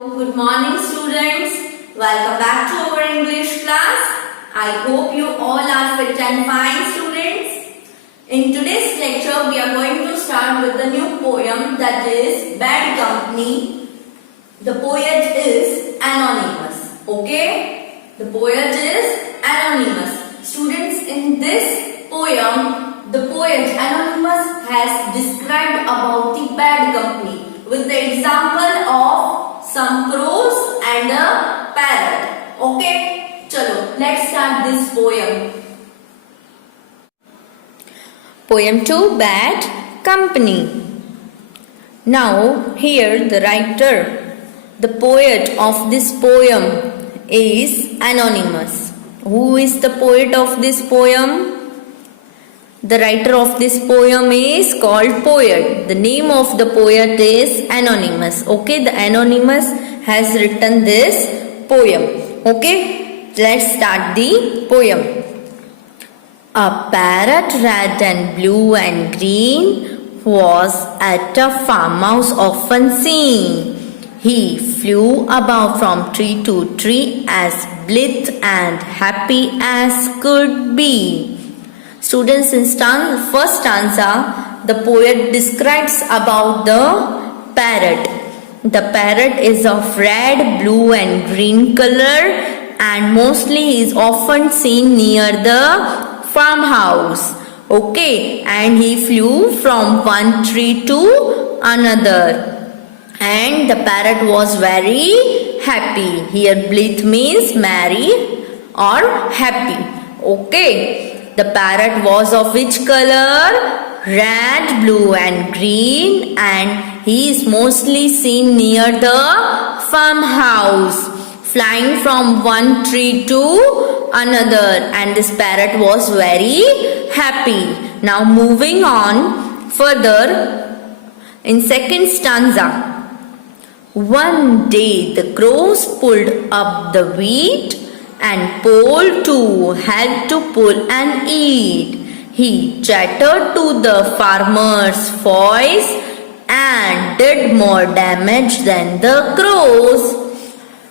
Good morning students. Welcome back to our English class. I hope you all are fit and fine students. In today's lecture we are going to start with the new poem that is Bad Company. The poet is anonymous. Okay? The poet is anonymous. Students, in this poem the poet anonymous has described about the bad company with the example of some crows and a parrot. Okay, chalo, let's start this poem. Poem 2, Bad Company. Now, here the writer, the poet of this poem is anonymous. Who is the poet of this poem? The writer of this poem is called poet. The name of the poet is anonymous. Okay, the anonymous has written this poem. Okay, let's start the poem. A parrot red and blue and green was at a farmhouse often seen. He flew about from tree to tree as blithe and happy as could be. Students, in first stanza, the poet describes about the parrot. The parrot is of red, blue and green color and mostly is often seen near the farmhouse. Okay, and he flew from one tree to another. And the parrot was very happy. Here blithe means merry or happy. Okay. The parrot was of which color? Red, blue and green, and he is mostly seen near the farmhouse, flying from one tree to another, and this parrot was very happy. Now moving on further, in second stanza. One day the crows pulled up the wheat and pole too had to pull and eat. He chattered to the farmer's voice and did more damage than the crows.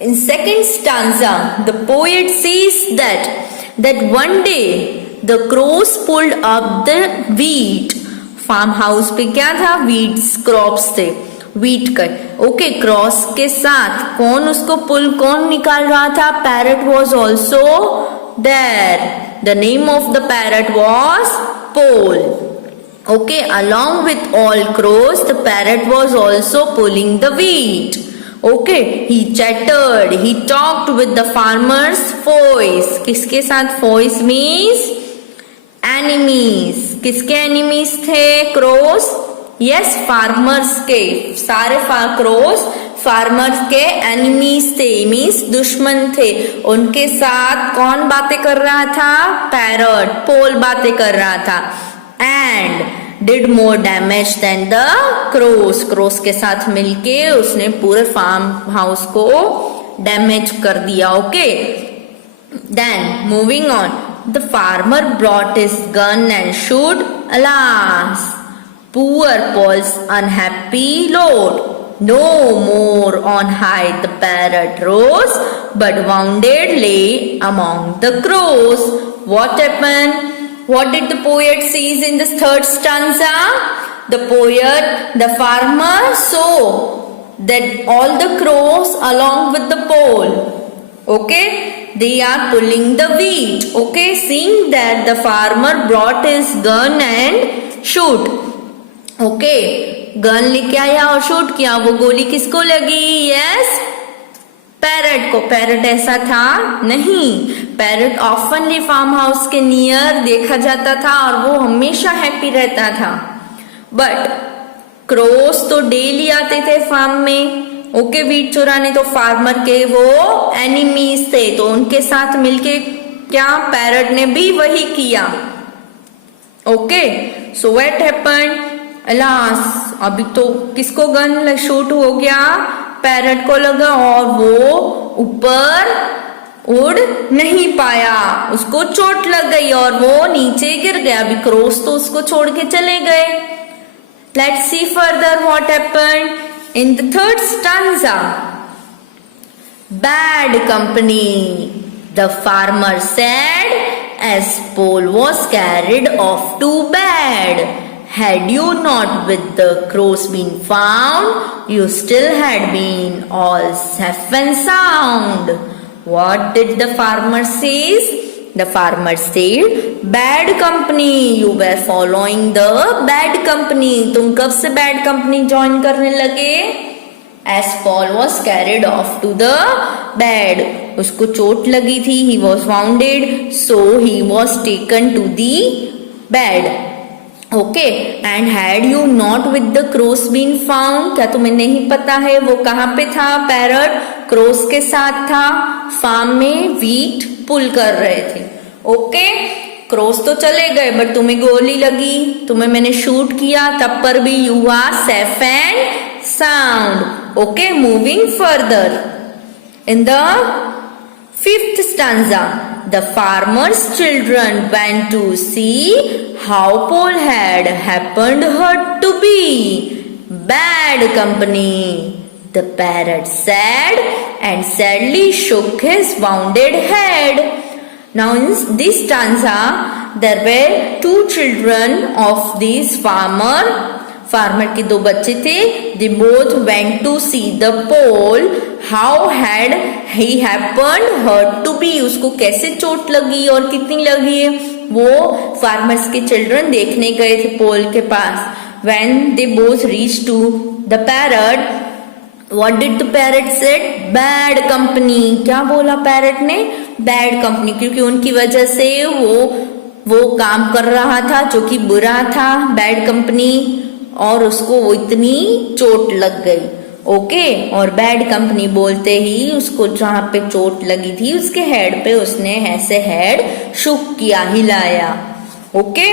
In second stanza, the poet says that one day the crows pulled up the wheat. Farmhouse पे क्या था? Wheat crops थे. Wheat कर okay cross के साथ कौन उसको pull कौन निकाल रहा था? Parrot was also there. The name of the parrot was Poll. Okay, along with all crows the parrot was also pulling the wheat. Okay, he chattered, he talked with the farmers foes. किसके साथ? Foes means enemies. किसके enemies थे? Crows. Yes, farmers के. सारे crows farmers के enemies थे, means दुश्मन थे. उनके साथ कौन बातें कर रहा था? पैरट, पोल बातें कर रहा था. And did more damage than the crows. Crows के साथ मिलके उसने पूरे फार्म हाउस को डैमेज कर दिया. Okay, then moving on. The farmer brought his gun and shoot. Alas, poor Paul's unhappy load. No more on high the parrot rose, but wounded lay among the crows. What happened? What did the poet says in this third stanza? The farmer saw that all the crows along with the pole, okay, they are pulling the wheat. Okay, seeing that the farmer brought his gun and shoot. Okay, gun लेके आया और shoot किया. वो गोली किसको लगी? Yes, parrot को. Parrot ऐसा था नहीं. पैरट ऑफनली फार्म हाउस के नियर देखा जाता था और वो हमेशा हैप्पी रहता था. बट क्रोस तो डेली आते थे फार्म में. ओके, वीट चुराने. तो फार्मर के वो एनिमीज थे, तो उनके साथ मिलके क्या पैरट ने भी वही किया. Okay, so what happened? Alas, अभी तो किसको गन शूट हो गया? पैरट को लगा और वो ऊपर उड़ नहीं पाया. उसको चोट लग गई और वो नीचे गिर गया. अभी क्रोस तो उसको छोड़ के चले गए. Let's see further what happened in the third stanza. bad company, the farmer said as Paul was carried off to bed. Had you not with the crows been found, you still had been all safe and sound. What did the farmer say? The farmer said, bad company, you were following the bad company. तुम कब से bad company join करने लगे? As Paul was carried off to the bed. उसको चोट लगी थी, he was wounded, so he was taken to the bed. Okay, and had you not with the crows been found? क्या तुम्हें नहीं पता है वो कहाँ पे था? पैरट क्रोस के साथ था, फार्म में वीट पुल कर रहे थे. ओके, क्रोस तो चले गए बट तुम्हें गोली लगी, तुम्हें मैंने शूट किया, तब पर भी you are safe and sound. Okay, moving further in the 5th stanza, the farmer's children went to see how Paul had happened hurt to be. Bad company, the parrot said, and sadly shook his wounded head. Now in this stanza, there were 2 children of this farmer के 2 बच्चे थे. They both went to see the Paul. How had he happened hurt to be? उसको कैसे चोट लगी और कितनी लगी है, वो फार्मर्स के चिल्ड्रन देखने गए थे पोल के पास. When they both reached to the parrot, what did the parrot said? Bad company. क्या बोला पैरट ने? Bad company, क्योंकि उनकी वजह से वो काम कर रहा था जो कि बुरा था, बैड कंपनी, और उसको वो इतनी चोट लग गई. ओके, और बैड कंपनी बोलते ही उसको जहां पे चोट लगी थी उसके हेड पे उसने ऐसे हेड शुक किया, हिलाया. Okay,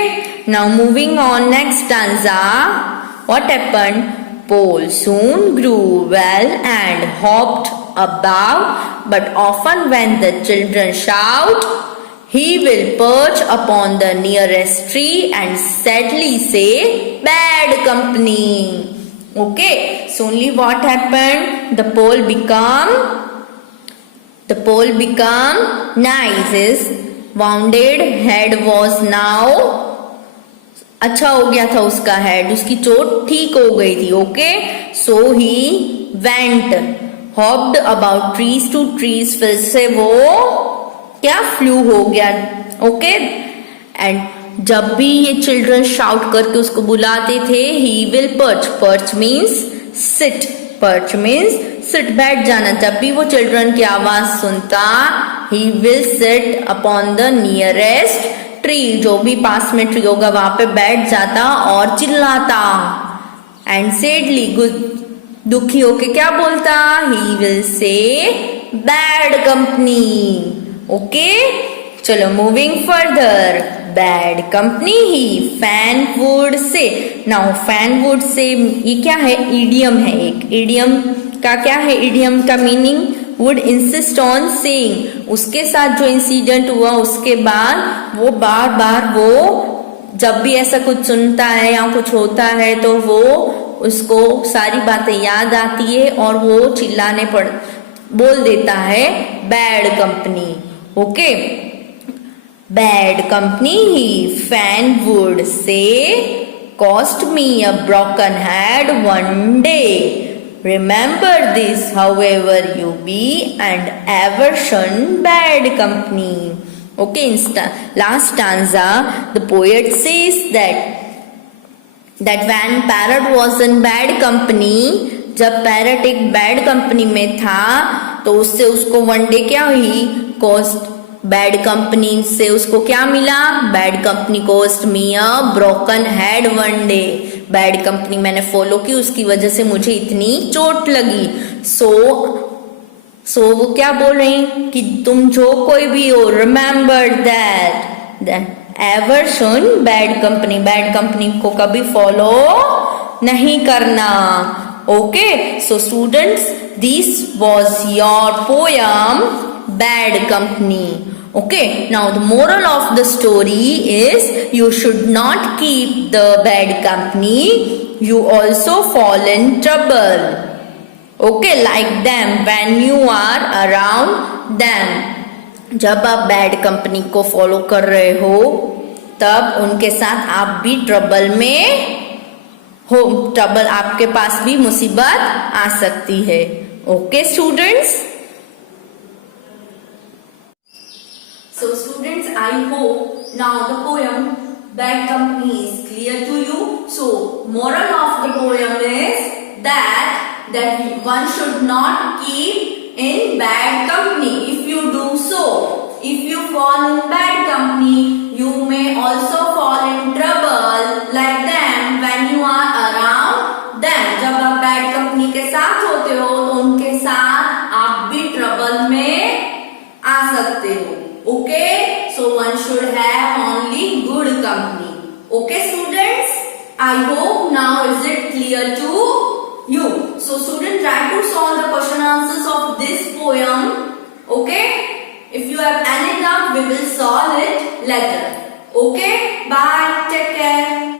now moving on next stanza. What happened? Paul soon grew well and hopped about, but often when the children shout, he will perch upon the nearest tree and sadly say, bad company. Okay, so only what happened? The pole become nice. His wounded head was now अच्छा हो गया था, उसका head, उसकी चोट ठीक हो गई थी. Okay, so he went hopped about trees to trees, फिर से वो क्या फ्लू हो गया. ओके, एंड जब भी ये चिल्ड्रन शाउट करके उसको बुलाते थे, he will perch. Perch means sit. Perch means sit, बैठ जाना. जब भी वो चिल्ड्रन की आवाज सुनता, he will sit upon the nearest tree, जो भी पास में ट्री होगा वहां पे बैठ जाता और चिल्लाता. एंड सैडली, दुखी होके क्या बोलता? He will say bad company. Okay, चलो moving further. Bad company he fan would say. Now fan would say ये क्या है? इडियम है. एक इडियम का क्या है? इडियम का meaning would insist on saying. उसके साथ जो इंसिडेंट हुआ उसके बाद वो बार बार वो जब भी ऐसा कुछ सुनता है या कुछ होता है तो वो उसको सारी बातें याद आती है और वो चिल्लाने पड़ बोल देता है bad company. Okay, bad company he fan would से cost me a broken head one day. Remember this, however you be, and ever shun bad company. Okay, in last stanza, the poet says that when parrot was in bad company, जब parrot एक bad company में था तो उससे उसको one day क्या हुई? Cost. Bad company से उसको क्या मिला? Bad company cost me a broken head one day. Bad company मैंने फॉलो की, उसकी वजह से मुझे इतनी चोट लगी. सो वो क्या बोल रही कि तुम जो कोई भी हो, remember that ever soon bad company. Bad company को कभी फॉलो नहीं करना. Okay, so students, this was your poem Bad Company. Okay, now the moral of the story is you should not keep the bad company. You also fall in trouble. Okay, like them when you are around them. जब आप bad company को follow कर रहे हो तब उनके साथ आप भी ट्रबल में हो, ट्रबल आपके पास भी मुसीबत आ सकती है. Okay students. So students, I hope now the poem Bad Company is clear to you. So moral of the poem is that one should not keep in bad company. If you do so, if you fall in bad company, you may also fall in trouble like them when you are around them. जब आप bad company के साथ होते हो तो उनके साथ आप भी trouble में आ सकते हो. Okay, so one should have only good company. Okay students, I hope now is it clear to you. So students, try to solve the question answers of this poem. Okay, if you have any doubt we will solve it later. Okay, bye, take care.